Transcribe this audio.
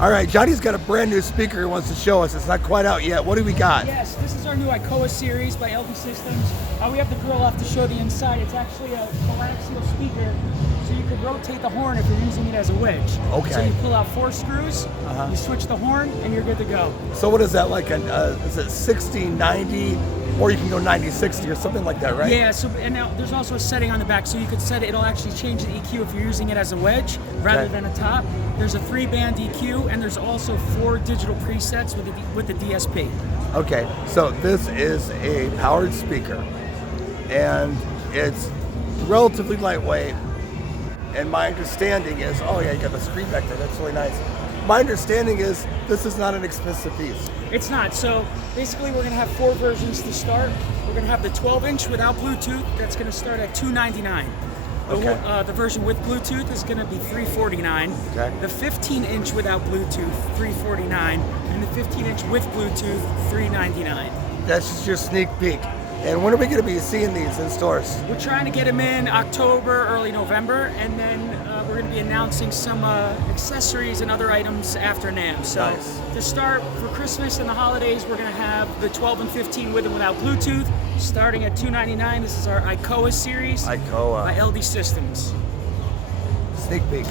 All right, Johnny's got a brand new speaker he wants to show us. It's not quite out yet. What do we got? Yes, this is our new ICOA series by LD Systems. We have the grill off to show the inside. It's actually a coaxial speaker, so you can rotate the horn if you're using it as a wedge. Okay. So you pull out 4 screws, you switch the horn, and you're good to go. So what is that, like is it 60, 90, or you can go 90, 60 or something like that, right? Yeah, so and now there's also a setting on the back, so you could set it, it'll actually change the EQ if you're using it as a wedge rather than a top. There's a 3-band EQ, and there's also 4 digital presets with the DSP. Okay, so this is a powered speaker, and it's relatively lightweight, and my understanding is, oh yeah, you got the screen back there, that's really nice. My understanding is this is not an expensive piece. It's not. So basically we're going to have 4 versions to start. We're going to have the 12-inch without Bluetooth, that's going to start at $299. Okay. The version with Bluetooth is going to be $349. Okay. The 15-inch without Bluetooth, $349, and the 15-inch with Bluetooth, $399. That's just your sneak peek. And when are we going to be seeing these in stores? We're trying to get them in October, early November, and then we're going to be announcing some accessories and other items after NAMM. So Nice. To start for Christmas and the holidays, we're going to have the 12 and 15 with and without Bluetooth, starting at $299. This is our ICOA series ICOA. by LD Systems. Sneak peek.